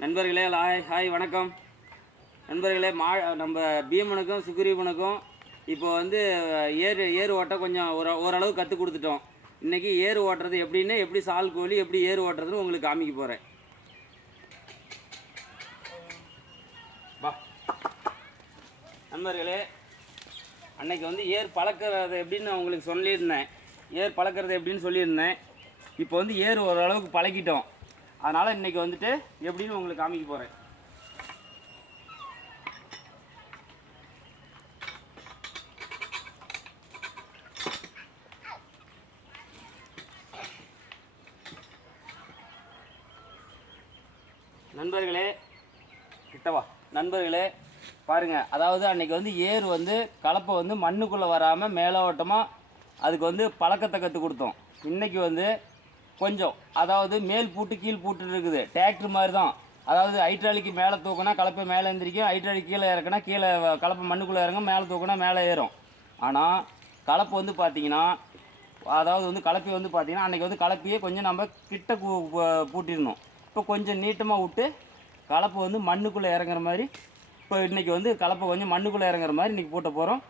நண்பர்களே ஹாய் வணக்கம் நண்பர்களே. நம்ம பீமனுக்கும் சுக்ரீவனுக்கும் இப்போ வந்து ஏறு ஓட்ட கொஞ்சம் ஓரளவு கற்றுக் கொடுத்துட்டோம். இன்றைக்கி ஏறு ஓட்டுறது எப்படின்னு, எப்படி சால் கோழி எப்படி ஏறு ஓட்டுறதுன்னு உங்களுக்கு காமிக்க போகிறேன். வா நண்பர்களே, அன்றைக்கி வந்து ஏர் பழக்கிறது எப்படின்னு உங்களுக்கு சொல்லியிருந்தேன். ஏர் பழக்கிறது எப்படின்னு சொல்லியிருந்தேன். இப்போ வந்து ஏர் ஓரளவுக்கு பழகிட்டோம். அதனால் இன்றைக்கி வந்துட்டு எப்படின்னு உங்களுக்கு காமிக்க போகிறேன். நண்பர்களே கிட்டவா நண்பர்களே பாருங்கள். அதாவது அன்றைக்கி வந்து ஏர் வந்து கலப்பை வந்து மண்ணுக்குள்ளே வராமல் மேலோட்டமாக அதுக்கு வந்து பழக்கத்தை கற்றுக் கொடுத்தோம். இன்றைக்கி வந்து கொஞ்சம் அதாவது மேல் பூட்டு கீழ் பூட்டு இருக்குது. டிராக்டர் மாதிரி தான். அதாவது ஹைட்ராலிக்கு மேலே தூக்கினா கலப்பை மேலே எழுந்திரிக்கும், ஹைட்ராலிக் கீழே இறக்குனா கீழே கலப்பை மண்ணுக்குள்ளே இறங்கும், மேலே தூக்கினா மேலே ஏறும். ஆனால் கலப்பை வந்து பார்த்திங்கன்னா, அதாவது வந்து கலப்பை வந்து பார்த்திங்கன்னா அன்றைக்கி வந்து கலப்பையே கொஞ்சம் நம்ம கிட்ட பூட்டிடணும். இப்போ கொஞ்சம் நீட்டமாக விட்டு கலப்பை வந்து மண்ணுக்குள்ளே இறங்குற மாதிரி, இப்போ இன்றைக்கி வந்து கலப்பை கொஞ்சம் மண்ணுக்குள்ளே இறங்குற மாதிரி இன்றைக்கி பூட்ட போகிறோம்.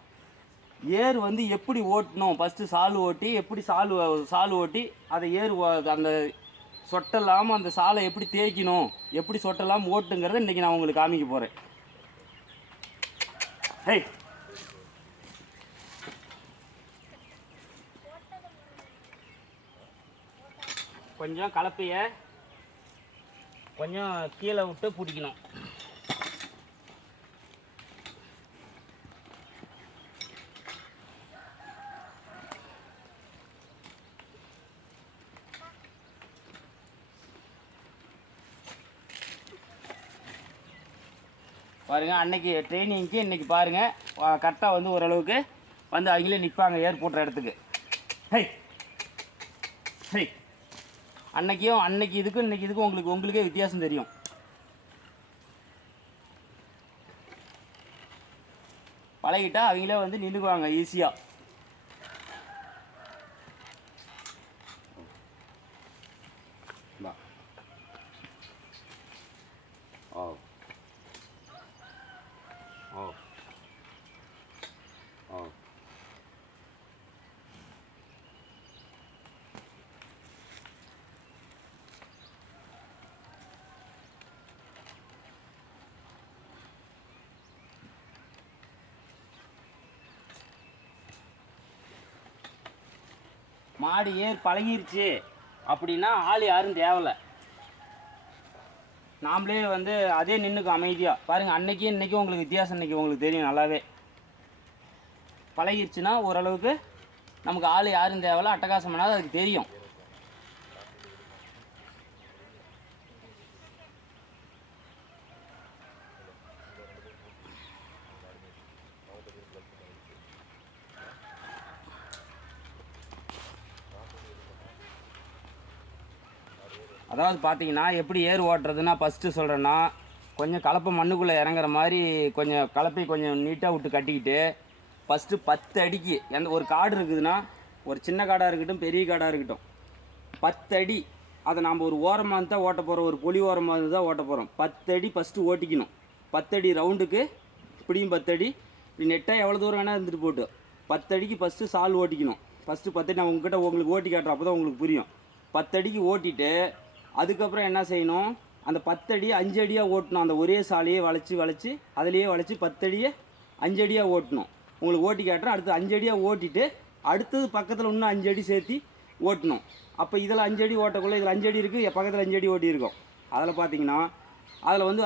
ஏர் வந்து எப்படி ஓட்டணும், ஃபஸ்ட்டு சால் ஓட்டி எப்படி சால் ஓட்டி அதை ஏர் அந்த சொட்டலாமல் அந்த சாலை எப்படி தேய்க்கணும், எப்படி சொட்டலாமல் ஓட்டுங்கிறத இன்றைக்கி நான் உங்களுக்கு காமிக்க போகிறேன். ஹேய், கொஞ்சம் கலப்பையை கொஞ்சம் கீழே விட்டு பிடிக்கணும். பாருங்கள், அன்றைக்கி ட்ரைனிங்க்கு இன்றைக்கி பாருங்கள் கரெக்டாக வந்து ஓரளவுக்கு வந்து அவங்களே நிற்பாங்க ஏர் போட்டுற இடத்துக்கு. ஹை ஹை, அன்னைக்கு இதுக்கும் இன்றைக்கி இதுக்கும் உங்களுக்கே வித்தியாசம் தெரியும். பழகிட்டால் அவங்களே வந்து நின்றுக்குவாங்க ஈஸியாக. ஓ ஓ ஓ மாடு ஏர் பழகிருச்சு அப்படின்னா ஆள் யாரும் தேவையில்லை. நாம்ளே வந்து அதே நின்றுக்கும் அமைதியாக. பாருங்கள், அன்றைக்கி இன்றைக்கும் உங்களுக்கு வித்தியாசம் இன்றைக்கி உங்களுக்கு தெரியும் நல்லாவே. பழகிருச்சுன்னா ஓரளவுக்கு நமக்கு ஆள் யாரும் தேவையில்ல, அட்டகாசம் பண்ணாத அதுக்கு தெரியும். அதாவது பார்த்தீங்கன்னா எப்படி ஏர் ஓட்டுறதுன்னா ஃபஸ்ட்டு சொல்கிறேன்னா, கொஞ்சம் கலப்பை மண்ணுக்குள்ளே இறங்குற மாதிரி கொஞ்சம் கலப்பை கொஞ்சம் நீட்டாக விட்டு கட்டிக்கிட்டு ஃபஸ்ட்டு 10 அடிக்கு ஒரு காடு இருக்குதுன்னா, ஒரு சின்ன காடாக இருக்கட்டும் பெரிய காடாக இருக்கட்டும், 10 அடி அதை நாம் ஒரு ஓரமாக தான் ஓட்ட போகிறோம், ஒரு பொலி ஓரமாக தான் ஓட்ட போகிறோம். 10 அடி ஃபஸ்ட்டு ஓட்டிக்கணும். 10 அடி ரவுண்டுக்கு இப்படியும் 10 அடி, இப்படி நெட்டாக எவ்வளோ தூரம் வேணால் இருந்துட்டு போட்டு 10 அடிக்கு ஃபஸ்ட்டு சால் ஓட்டிக்கணும். ஃபஸ்ட்டு 10 அடி நான் உங்களுக்கு ஓட்டி காட்டுறேன், அப்போ தான் உங்களுக்கு புரியும். 10 அடிக்கு ஓட்டிட்டு அதுக்கப்புறம் என்ன செய்யணும், அந்த 10 அடியை 5 அடியாக ஓட்டணும். அந்த ஒரே சாலையே வளைச்சி அதிலேயே வளைச்சி 10 அடியை 5 அடியாக ஓட்டணும். உங்களுக்கு ஓட்டி காட்டுறேன். அடுத்து 5 அடியாக ஓட்டிட்டு அடுத்தது பக்கத்தில் இன்னும் 5 அடி சேர்த்து ஓட்டணும். அப்போ இதில் 5 அடி ஓட்டக்குள்ளே இதில் 5 அடி இருக்குது, பக்கத்தில் 5 அடி ஓட்டியிருக்கோம். அதில் பார்த்தீங்கன்னா அதில் வந்து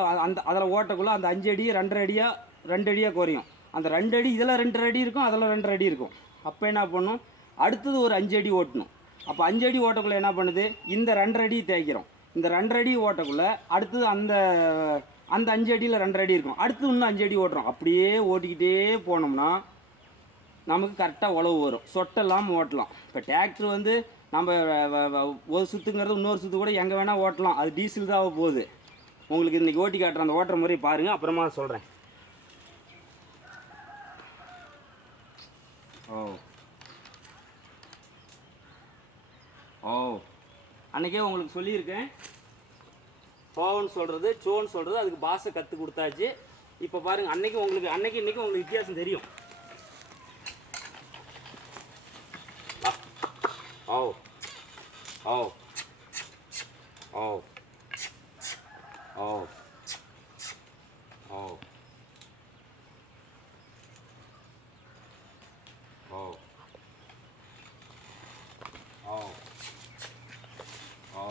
அதில் ஓட்டக்குள்ளே அந்த 5 அடி 2 அடியாக குறையும். அந்த 2 அடி இதில் 2 அடி இருக்கும், அதில் 2 அடி இருக்கும். அப்போ என்ன பண்ணணும், அடுத்தது ஒரு 5 அடி ஓட்டணும். அப்போ 5 அடி ஓட்டக்குள்ளே என்ன பண்ணுது, இந்த 2 அடி தேய்க்கிறோம். இந்த 2 அடி ஓட்டக்குள்ளே அடுத்தது அந்த 5 அடியில் 2 அடி இருக்கும், அடுத்து இன்னும் 5 அடி ஓட்டுறோம். அப்படியே ஓட்டிக்கிட்டே போனோம்னா நமக்கு கரெக்டாக உழவு வரும், சொட்டெல்லாம் ஓட்டலாம். இப்போ டிராக்டர் வந்து நம்ம ஒரு சுற்றுங்கிறது இன்னொரு சுற்று கூட எங்கே வேணால் ஓட்டலாம், அது டீசல் தான் போகுது. உங்களுக்கு இன்றைக்கி ஓட்டி காட்டுறேன், அந்த ஓட்டுற முறை பாருங்கள், அப்புறமா சொல்கிறேன். ஓ ஓ அன்றைக்கே உங்களுக்கு சொல்லியிருக்கேன், ஹோன்னு சொல்கிறது, சோன்னு சொல்கிறது, அதுக்கு பாஷை கற்றுக் கொடுத்தாச்சு. இப்போ பாருங்கள், அன்னைக்கு இன்னைக்கு உங்களுக்கு வித்தியாசம் தெரியும். ஓ ஓ ஓ ஓ ஓ ஓ ஓ ஓ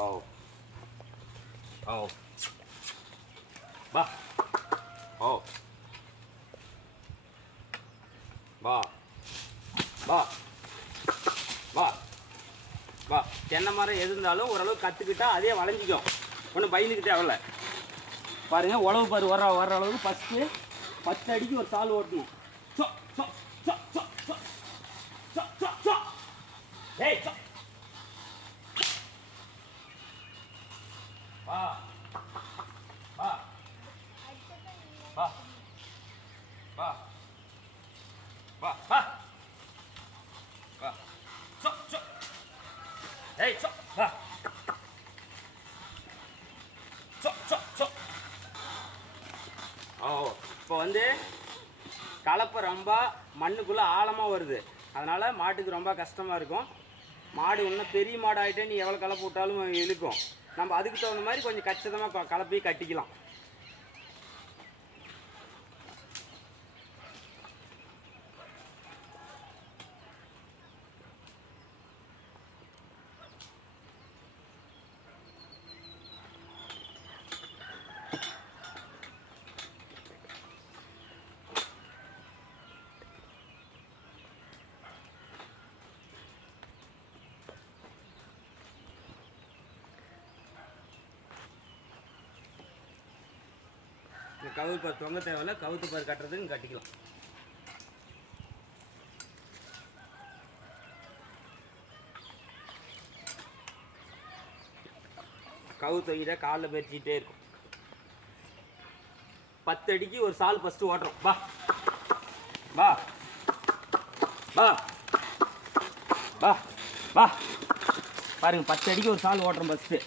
ஓ ஓ பா ஓ பா பா வா வா. தென்னை மரம் எது இருந்தாலும் ஓரளவு கற்றுக்கிட்டா அதே வளைஞ்சிக்கும், ஒன்றும் பயந்துக்கு தேவையில்ல. பாருங்கள், உழவு பாரு வர அளவுக்கு ஃபஸ்ட்டு 10 அடிக்கு ஒரு சால் ஓட்டணும். So so so so so so so so ஏய் சோ வா வா வா வா வா வா வா சோ சோ ஏய் சோ வா சோ சோ சோ. ஓ, இப்போ வந்து கலப்பை ரொம்ப மண்ணுக்குள்ளே ஆழமாக வருது, அதனால் மாட்டுக்கு ரொம்ப கஷ்டமாக இருக்கும். மாடு இன்னும் பெரிய மாடு ஆகிட்டே நீ எவ்வளோ கலப்பை விட்டாலும் இழுக்கும். நம்ம அதுக்கு தகுந்த மாதிரி கொஞ்சம் கச்சிதமாக கலப்பையை கட்டிக்கலாம். இந்த கவுத்து பார் தொங்க தேவையில்ல, கவுத்து பார் கட்டுறதுக்கு கட்டிக்கலாம். கவுத்து வைக்கிட்ட காலில் பறிச்சிக்கிட்டே இருக்கும். 10 அடிக்கு ஒரு சால் ஃபஸ்ட்டு ஓட்டுறோம். பா பா பா பா பா. பாருங்கள், 10 அடிக்கு ஒரு சால் ஓட்டுறோம் ஃபஸ்ட்டு.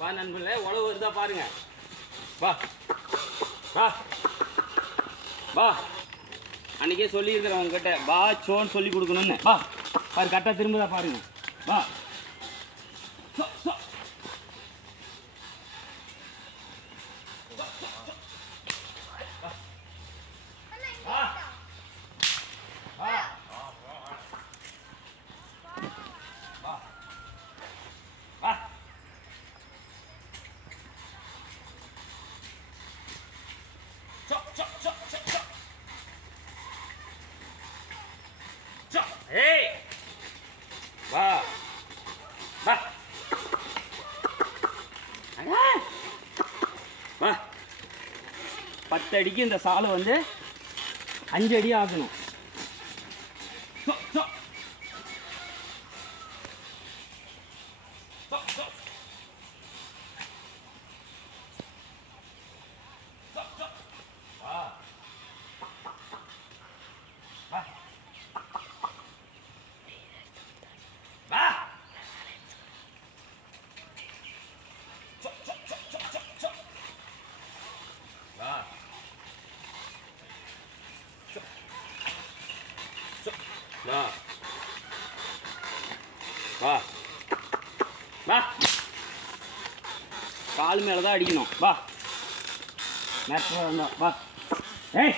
வா நண்பர்களே, உழவு வருதா பாருங்க. வா வா வா. அன்றைக்கே சொல்லியிருக்கிறேன் உங்ககிட்ட, வா சோன்னு சொல்லி கொடுக்கணும்னு. வா பாரு, கரெக்டாக திரும்புதா பாருங்க. வா வா. 10 அடிக்கு இந்த சாலை வந்து 5 அடி ஆகணும். வா வா வா. கால் மேலே தான் அடிக்கணும். வா நேரத்தில் வந்தோம். வா ஏய்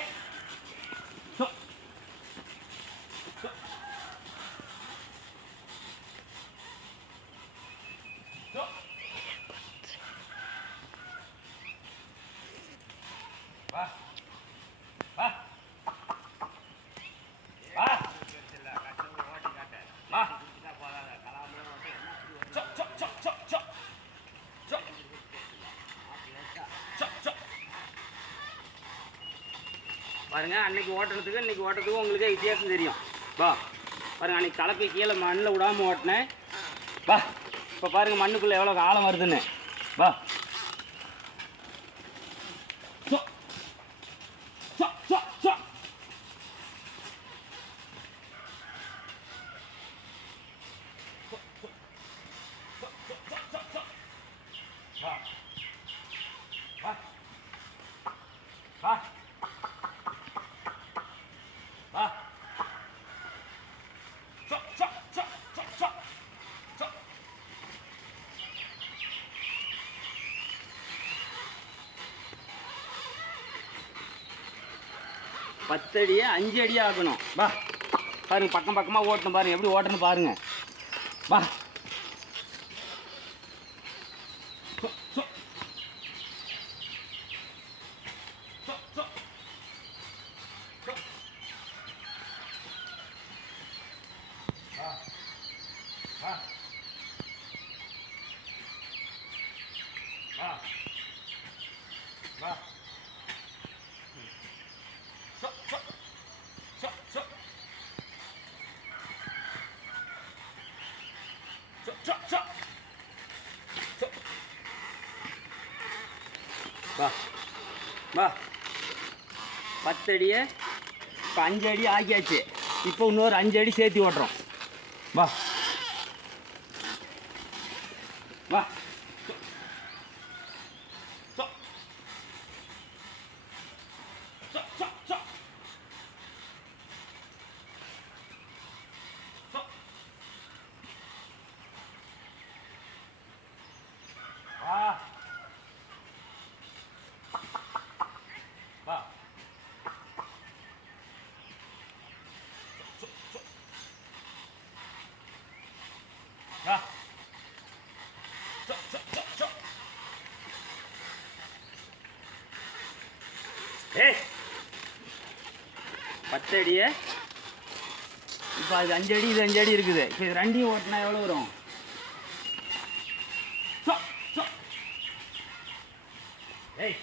வா வா பாருங்கள், அன்றைக்கி ஓட்டுறதுக்கு இன்றைக்கி ஓட்டுறதுக்கும் உங்களுக்கே வித்தியாசம் தெரியும். வா பாருங்கள், அன்றைக்கி கலப்பை கீழே மண்ணில் விடாமல் ஓட்டினேன். வா இப்போ பாருங்கள் மண்ணுக்குள்ளே எவ்வளோ ஆழம் வருதுன்னு. வா பத்து அடியை 5 அடியாக ஆக்கணும். வா பாருங்கள், பக்கம் பக்கமாக ஓட்டணும். பாருங்கள் எப்படி ஓட்டணும் பாருங்கள். வா வா வா 10 அடியை இப்போ 5 அடி ஆக்கியாச்சு. இப்போ இன்னொரு 5 அடி சேர்த்து ஓட்டுறோம். வா வா ஏய் 10 அடியை இப்போ அது 5 அடி, இது 5 அடி இருக்குது. இப்போ இது ரெண்டையும் ஓட்டினா எவ்வளோ வரும்? ஏய்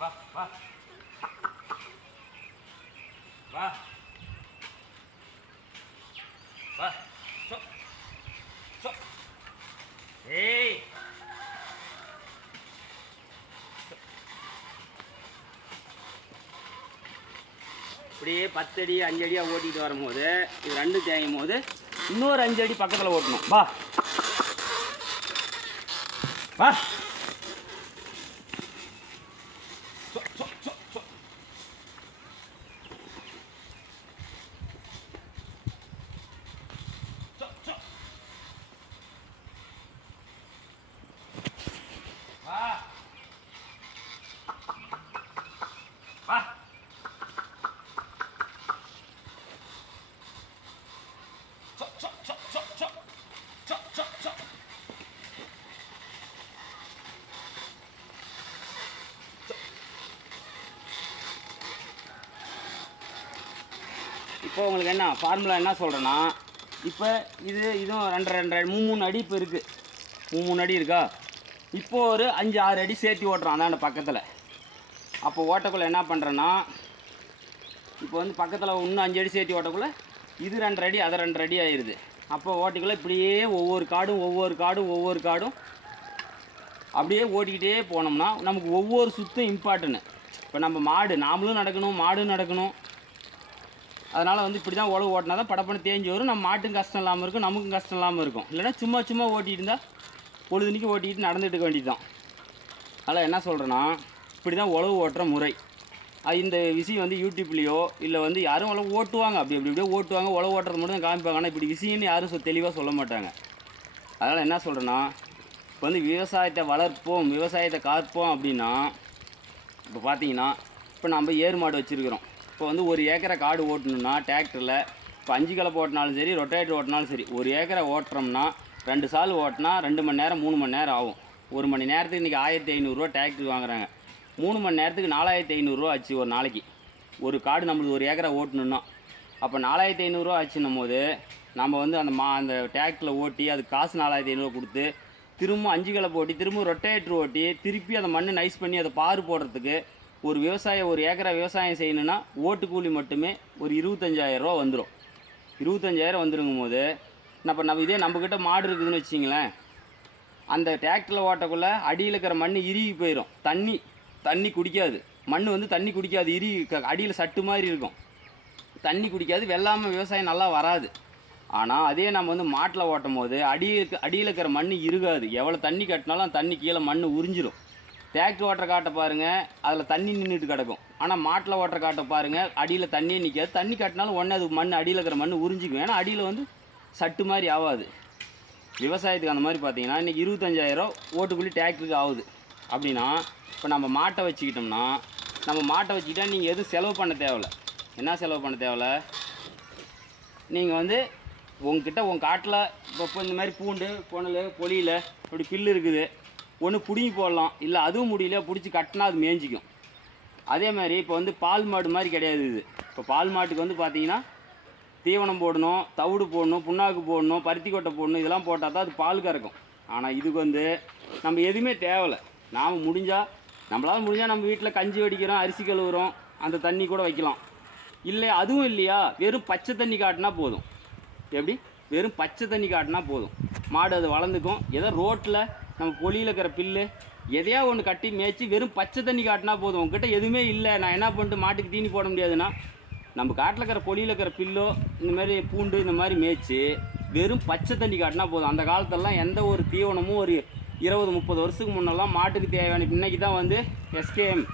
வா வா வா வா ஏய் இப்படியே 10 அடி 5 அடியாக ஓட்டிகிட்டு வரும்போது இது ரெண்டும் தேயும் போது இன்னொரு 5 அடி பக்கத்தில் ஓட்டணும். வா வா இப்போ உங்களுக்கு என்ன ஃபார்முலா என்ன சொல்கிறேன்னா, இப்போ இதுவும் 2 3 அடி இப்போ இருக்குது. 3 அடி இருக்கா? இப்போது ஒரு 5-6 அடி சேர்த்து ஓட்டுறோம் அதாண்ட பக்கத்தில். அப்போ ஓட்டக்குள்ளே என்ன பண்ணுறேன்னா, இப்போ வந்து பக்கத்தில் இன்னும் 5 அடி சேர்த்து ஓட்டக்குள்ளே இது 2 அடி அதை 2 அடி ஆயிடுது. அப்போ ஓட்டிக்குள்ளே இப்படியே ஒவ்வொரு காடும் அப்படியே ஓட்டிக்கிட்டே போனோம்னா நமக்கு ஒவ்வொரு சுத்தம் இம்பார்ட்டன்ட். இப்போ நம்ம நாமளும் நடக்கணும். அதனால் வந்து இப்படி தான் உழவு ஓட்டினா தான் படப்பண்ணு தேஞ்சு வரும். நம்ம மாட்டுக்கும் கஷ்டம் இல்லாமல் இருக்கும், நமக்கும் கஷ்டம் இல்லாமல் இருக்கும். இல்லைன்னா சும்மா ஓட்டிகிட்டு இருந்தால் பொழுதுனிக்கு ஓட்டிக்கிட்டு நடந்துட்டு இருக்க வேண்டியது தான். அதனால் என்ன சொல்கிறேன்னா, இப்படி தான் உழவு ஓட்டுற முறை. இந்த விஷயம் வந்து யூடியூப்லேயோ இல்லை வந்து யாரும் உழவு ஓட்டுவாங்க, அப்படியே ஓட்டுவாங்க, உழவு ஓட்டுறது மட்டும் தான் காமிப்பாங்க. ஆனால் இப்படி விஷயம்னு யாரும் தெளிவாக சொல்ல மாட்டாங்க. அதனால் என்ன சொல்கிறேன்னா, இப்போ வந்து விவசாயத்தை வளர்ப்போம், விவசாயத்தை காப்போம் அப்படின்னா, இப்போ பார்த்தீங்கன்னா இப்போ நம்ம ஏறு மாடு வச்சுருக்கிறோம். இப்போ வந்து 1 ஏக்கரை காடு ஓட்டணுன்னா டிராக்டரில் இப்போ 5 கலப்பை ஓட்டினாலும் சரி, ரொட்டேட்டர் ஓட்டினாலும் சரி, 1 ஏக்கரை ஓட்டுறோம்னா 2 சால் ஓட்டினா 2 மணி நேரம் 3 மணி நேரம் ஆகும். 1 மணி நேரத்துக்கு இன்றைக்கி 1500 ரூபா டிராக்டருக்கு வாங்குறாங்க. 3 மணி நேரத்துக்கு 4500 ரூபா ஆச்சு ஒரு நாளைக்கு. ஒரு காடு நம்மளுக்கு 1 ஏக்கரை ஓட்டணுன்னா அப்போ 4500 ரூபா ஆச்சுன்னும் போது நம்ம வந்து அந்த டிராக்டரில் ஓட்டி அது காசு 4500 கொடுத்து திரும்ப 5 கலப்பை ஓட்டி திரும்ப ரொட்டேட்ரு ஓட்டி திருப்பி அந்த மண் நைஸ் பண்ணி அதை பாரு போடுறதுக்கு ஒரு விவசாயம் ஒரு ஏக்கரா விவசாயம் செய்யணுன்னா ஓட்டு கூலி மட்டுமே ஒரு 25000 ரூபா வந்துடும். 25000 வந்துருங்கும் போது நம்ம இதே நம்மக்கிட்ட மாடு இருக்குதுன்னு வச்சிங்களேன், அந்த டிராக்டரில் ஓட்டக்குள்ளே அடியில் இருக்கிற மண் இறுகி போயிடும். தண்ணி குடிக்காது. மண் வந்து தண்ணி குடிக்காது, அடியில் சட்டு மாதிரி இருக்கும், தண்ணி குடிக்காது, வெள்ளாமல் விவசாயம் நல்லா வராது. ஆனால் அதே நம்ம வந்து மாட்டில் ஓட்டும் போது அடியில் இருக்கிற மண் இருகாது. எவ்வளோ தண்ணி கட்டினாலும் அந்த தண்ணி கீழே மண் உறிஞ்சிடும். டிராக்டர் ஓட்டுற காட்டை பாருங்கள், அதில் தண்ணி நின்றுட்டு கிடக்கும். ஆனால் மாட்டில் ஓட்டுற காட்டை பாருங்கள், அடியில் தண்ணியே நிற்காது. தண்ணி கட்டினாலும் உடனே அது மண் அடியில் இருக்கிற மண் உறிஞ்சிக்கும். ஏன்னா அடியில் வந்து சட்டு மாதிரி ஆகாது. விவசாயத்துக்கு அந்த மாதிரி பார்த்தீங்கன்னா இன்றைக்கி 25000 ஓட்டுக்குள்ளி டிராக்டருக்கு ஆகுது. அப்படின்னா இப்போ நம்ம மாட்டை வச்சுக்கிட்டோம்னா, நீங்கள் எதுவும் செலவு பண்ண தேவையில்ல. என்ன செலவு பண்ண தேவையில்ல, நீங்கள் வந்து உங்ககிட்ட உங்கள் காட்டில் இப்போ இந்த மாதிரி பூண்டு புனல் பொலியில் இப்படி பில்லு இருக்குது, ஒன்று பிடுங்கி போடலாம். இல்லை அதுவும் முடியல, பிடிச்சி கட்டினா அது மேய்ஞ்சிக்கும். அதே மாதிரி இப்போ வந்து பால் மாடு மாதிரி கிடையாது இது. இப்போ பால் மாட்டுக்கு வந்து பார்த்தீங்கன்னா தீவனம் போடணும், தவிடு போடணும், புண்ணாக்கு போடணும், பருத்தி கொட்டை போடணும், இதெல்லாம் போட்டால் தான் அது பால் கறக்கும். ஆனால் இதுக்கு வந்து நம்ம எதுவுமே தேவையில்லை. நம்மளால் முடிஞ்சால் நம்ம வீட்டில் கஞ்சி வடிக்கிறோம், அரிசி கழுவுறோம், அந்த தண்ணி கூட வைக்கலாம். இல்லை அதுவும் இல்லையா, வெறும் பச்சை தண்ணி காட்டினா போதும். எப்படி வெறும் பச்சை தண்ணி காட்டினா போதும், மாடு அது வளர்ந்துக்கும். ஏதோ ரோட்டில் நம்ம பொலியில் இருக்கிற பில்லு எதையா ஒன்று கட்டி மேய்ச்சி வெறும் பச்சை தண்ணி காட்டினா போதும். உங்ககிட்ட எதுவுமே இல்லை, நான் என்ன பண்ணிட்டு மாட்டுக்கு தீனி போட முடியாதுன்னா, நம்ம காட்டில் இருக்கிற பொலியில் இருக்கிற பில்லோ இந்த மாதிரி பூண்டு இந்த மாதிரி மேய்ச்சி வெறும் பச்சை தண்ணி காட்டினா போதும். அந்த காலத்திலலாம் எந்த ஒரு தீவனமும் ஒரு 20-30 வருஷத்துக்கு முன்னெல்லாம் மாட்டுக்கு தேவையான, இன்றைக்கி தான் வந்து எஸ்கேஎம்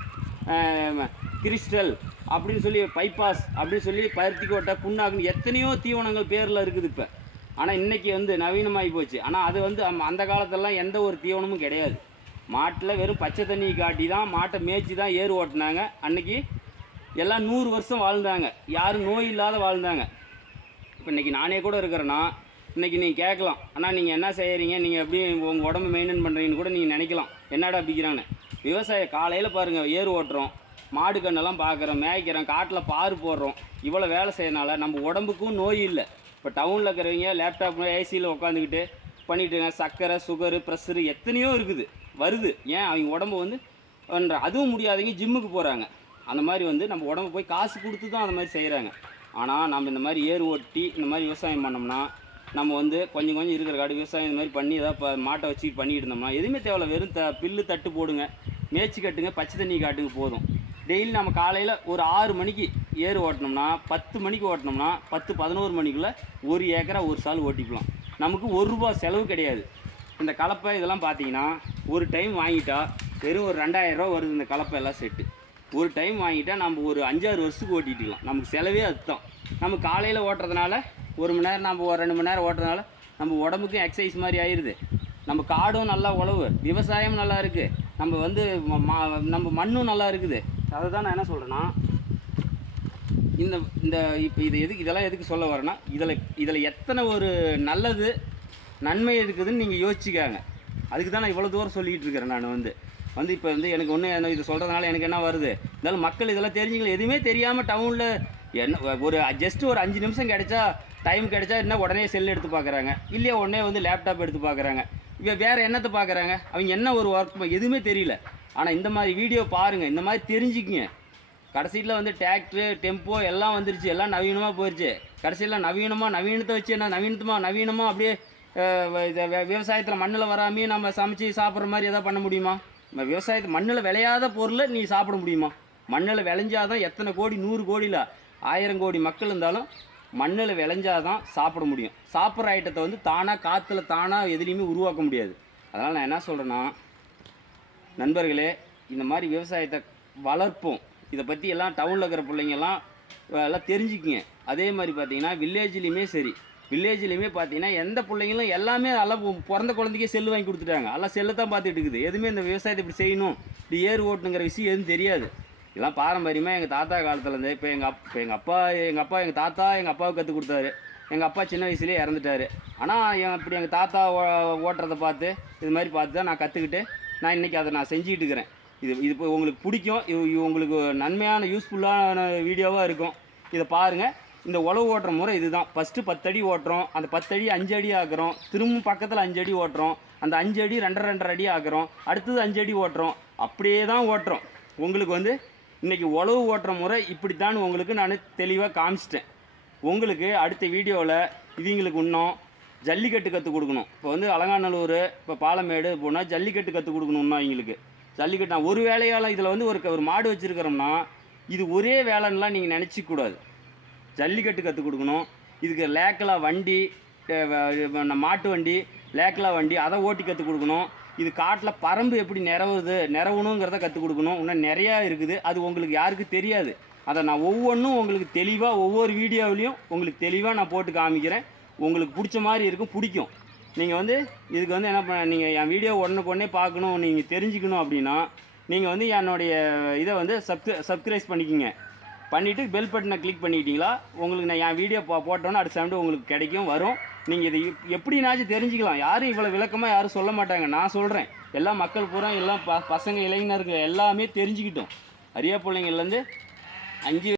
கிறிஸ்டல் அப்படின்னு சொல்லி பைபாஸ் அப்படின்னு சொல்லி பருத்தி கொட்டை புண்ணாக்குன்னு எத்தனையோ தீவனங்கள் பேரில் இருக்குது இப்போ. ஆனால் இன்றைக்கி வந்து நவீனமாகி போச்சு. ஆனால் அது வந்து அந்த காலத்திலலாம் எந்த ஒரு தீவனமும் கிடையாது. மாட்டில் வெறும் பச்சை தண்ணி காட்டி தான் மாட்டை மேய்ச்சி தான் ஏறு ஓட்டினாங்க. அன்றைக்கி எல்லாம் 100 வருஷம் வாழ்ந்தாங்க, யாரும் நோய் இல்லாத வாழ்ந்தாங்க. இப்போ இன்றைக்கி நானே கூட இருக்கிறேன்னா, இன்றைக்கி நீங்கள் கேட்கலாம், ஆனால் நீங்கள் என்ன செய்கிறீங்க, நீங்கள் எப்படி உங்கள் உடம்பு மெயின்டைன் பண்ணுறீங்கன்னு கூட நீங்கள் நினைக்கலாம். என்னடா பிக்கிறான்னு. விவசாயம் காலையில் பாருங்கள், ஏறு ஓட்டுறோம், மாடு கண்ணெல்லாம் பார்க்குறோம், மேய்க்கிறோம், காட்டில் பாரு போடுறோம், இவ்வளோ வேலை செய்யறனால நம்ம உடம்புக்கும் நோய் இல்லை. இப்போ டவுனில் இருக்கிறவங்க லேப்டாப் ஏசியில் உட்காந்துக்கிட்டு பண்ணிட்டுருங்க, சர்க்கரை சுகரு ப்ரெஷரு எத்தனையோ இருக்குது வருது. ஏன் அவங்க உடம்பு வந்து அதுவும் முடியாதவங்க ஜிம்முக்கு போகிறாங்க. அந்த மாதிரி வந்து நம்ம உடம்பு போய் காசு கொடுத்து தான் அந்த மாதிரி செய்கிறாங்க. ஆனால் நம்ம இந்த மாதிரி ஏறு ஓட்டி இந்த மாதிரி விவசாயம் பண்ணோம்னா, நம்ம வந்து கொஞ்சம் இருக்கிற காடு விவசாயம் இந்த மாதிரி பண்ணி ஏதாவது மாட்டை வச்சு பண்ணிட்டு இருந்தோம்னா எதுவுமே தேவையில்ல. வெறும் பில்லு தட்டு போடுங்க, மேய்ச்சி கட்டுங்க, பச்சை தண்ணி காட்டுங்க போதும். டெய்லி நம்ம காலையில் ஒரு 6 மணிக்கு ஏறு ஓட்டினோம்னா 10 மணிக்கு ஓட்டினோம்னா 10-11 மணிக்குள்ளே 1 ஏக்கரா ஒரு சால் ஓட்டிக்கலாம். நமக்கு ₹1 செலவு கிடையாது. இந்த கலப்பை இதெல்லாம் பார்த்தீங்கன்னா ஒரு டைம் வாங்கிட்டா வெறும் ஒரு 2000 ரூபா வருது. இந்த கலப்பை எல்லாம் செட்டு ஒரு டைம் வாங்கிட்டா நம்ம ஒரு 5-6 வருஷத்துக்கு ஓட்டிட்டுக்கலாம். நமக்கு செலவே அதுதான். நம்ம காலையில் ஓட்டுறதுனால 1 மணி நேரம், நம்ம ஒரு 2 மணி நேரம் ஓட்டுறதுனால நம்ம உடம்புக்கும் எக்ஸசைஸ் மாதிரி ஆயிடுது. நம்ம காடும் நல்லா உழவு, விவசாயம் நல்லா இருக்குது, நம்ம வந்து நம்ம மண்ணும் நல்லா இருக்குது. அதை தான் நான் என்ன சொல்கிறேன்னா, இந்த இப்போ இதெல்லாம் எதுக்கு சொல்ல வரேன்னா, இதில் எத்தனை ஒரு நல்லது நன்மை இருக்குதுன்னு நீங்கள் யோசிச்சுக்காங்க. அதுக்கு தான் நான் இவ்வளோ தூரம் சொல்லிக்கிட்டு இருக்கிறேன். நான் வந்து இப்போ வந்து எனக்கு ஒன்று இது சொல்கிறதுனால எனக்கு என்ன வருது, இருந்தாலும் மக்கள் இதெல்லாம் தெரிஞ்சுக்கல. எதுவுமே தெரியாமல் டவுனில் என்ன ஒரு ஜஸ்ட்டு ஒரு 5 நிமிஷம் கிடைச்சா, டைம் கிடைச்சா என்ன உடனே செல் எடுத்து பார்க்குறாங்க, இல்லையா உடனே வந்து லேப்டாப் எடுத்து பார்க்குறாங்க. இப்போ வேறு என்னத்தை பார்க்குறாங்க, அவங்க என்ன ஒரு ஒர்க் எதுவுமே தெரியல. ஆனால் இந்த மாதிரி வீடியோ பாருங்கள், இந்த மாதிரி தெரிஞ்சுக்கிங்க. கடைசியில் வந்து டிராக்டரு டெம்போ எல்லாம் வந்துருச்சு, எல்லாம் நவீனமாக போயிடுச்சு. கடைசியில் நவீனத்தை வச்சு என்ன நவீனமாக அப்படியே விவசாயத்தில் மண்ணில் வராமே நம்ம சமைச்சு சாப்பிட்ற மாதிரி எதாவது பண்ண முடியுமா? நம்ம விவசாயத்தை மண்ணில் விளையாத பொருளை நீ சாப்பிட முடியுமா? மண்ணில் விளைஞ்சாதான் எத்தனை கோடி 100 கோடியில் 1000 கோடி மக்கள் இருந்தாலும் மண்ணில் விளைஞ்சாதான் சாப்பிட முடியும். சாப்பிட்ற ஐட்டத்தை வந்து தானாக காற்றுல தானாக எதுலேயுமே உருவாக்க முடியாது. அதனால் நான் என்ன சொல்கிறேன்னா, நண்பர்களே, இந்த மாதிரி விவசாயத்தை வளர்ப்போம். இதை பற்றி எல்லாம் டவுனில் இருக்கிற பிள்ளைங்கெல்லாம் எல்லாம் தெரிஞ்சுக்குங்க. அதே மாதிரி பார்த்தீங்கன்னா வில்லேஜ்லேயுமே பார்த்தீங்கன்னா எந்த பிள்ளைங்களும் எல்லாமே எல்லாம் பிறந்த குழந்தைக்கே செல்லு வாங்கி கொடுத்துட்டாங்க. எல்லாம் செல்லை தான் பார்த்துட்டு இருக்குது. எதுவுமே இந்த விவசாயத்தை இப்படி செய்யணும், இப்படி ஏறு ஓட்டணுங்கிற விஷயம் எதுவும் தெரியாது. இதெல்லாம் பாரம்பரியமாக எங்கள் தாத்தா காலத்துலேருந்து இப்போ எங்கள் தாத்தா எங்கள் அப்பாவுக்கு கற்றுக் கொடுத்தாரு. எங்கள் அப்பா சின்ன வயசுலேயே இறந்துட்டார். ஆனால் இப்படி எங்கள் தாத்தா ஓட்டுறதை பார்த்து இது மாதிரி பார்த்து தான் நான் கற்றுக்கிட்டு நான் இன்றைக்கி அதை நான் செஞ்சுக்கிட்டு இருக்கிறேன். இது இப்போ உங்களுக்கு பிடிக்கும், இது உங்களுக்கு நன்மையான யூஸ்ஃபுல்லான வீடியோவாக இருக்கும். இதை பாருங்கள். இந்த உழவு ஓட்டுற முறை இதுதான். ஃபஸ்ட்டு 10 அடி ஓட்டுறோம், அந்த 10 அடி 5 அடி ஆக்குறோம், திரும்ப பக்கத்தில் 5 அடி ஓட்டுறோம், அந்த 5 அடி 2.5 அடி ஆக்குறோம், அடுத்தது 5 அடி ஓட்டுறோம், அப்படியே தான் ஓட்டுறோம். உங்களுக்கு வந்து இன்றைக்கி உழவு ஓட்டுற முறை இப்படித்தான் உங்களுக்கு நான் தெளிவாக காமிச்சிட்டேன். உங்களுக்கு அடுத்த வீடியோவில் இவங்களுக்கு இன்னும் ஜல்லிக்கட்டு கற்றுக் கொடுக்கணும். இப்போ வந்து அலங்காநல்லூர், இப்போ பாலமேடு போனால் ஜல்லிக்கட்டு கற்றுக் கொடுக்கணும்னா அவங்களுக்கு ஜல்லிக்கட்டு நான் ஒரு வேலையால் இதில் வந்து ஒரு மாடு வச்சுருக்கிறோம்னா இது ஒரே வேலைன்னெலாம் நீங்கள் நினச்சிக்கூடாது. ஜல்லிக்கட்டு கற்றுக் கொடுக்கணும். இதுக்கு லேக்கலா வண்டி, மாட்டு வண்டி, லேக்கலா வண்டி அதை ஓட்டி கற்றுக் கொடுக்கணும். இது காட்டில் பரம்பு எப்படி நிறவணுங்கிறத கற்றுக் கொடுக்கணும். இன்னும் நிறையா இருக்குது, அது உங்களுக்கு யாருக்கு தெரியாது. அதை நான் ஒவ்வொன்றும் உங்களுக்கு தெளிவாக ஒவ்வொரு வீடியோவிலையும் உங்களுக்கு தெளிவாக நான் போட்டு காமிக்கிறேன். உங்களுக்கு பிடிச்ச மாதிரி இருக்கும், பிடிக்கும். நீங்கள் வந்து இதுக்கு வந்து என்ன பண்ண, நீங்கள் என் வீடியோ உடனுக்குடனே பார்க்கணும், நீங்கள் தெரிஞ்சுக்கணும் அப்படின்னா நீங்கள் வந்து என்னுடைய இதை வந்து சப்ஸ்கிரைப் பண்ணிக்கிங்க. பண்ணிவிட்டு பெல் பட்டனை கிளிக் பண்ணிக்கிட்டீங்களா உங்களுக்கு நான் என் வீடியோ போட்டோன்னே அடுத்த சவுண்டு உங்களுக்கு கிடைக்கும், வரும். நீங்கள் இதை எப்படினாச்சும் தெரிஞ்சுக்கலாம். யாரும் இவ்வளோ விளக்கமாக யாரும் சொல்ல மாட்டாங்க, நான் சொல்கிறேன். எல்லா மக்கள் பூரா எல்லாம் பசங்க இளைஞர்கள் எல்லாமே தெரிஞ்சுக்கிட்டோம். அரியா பிள்ளைங்கள்லேருந்து 5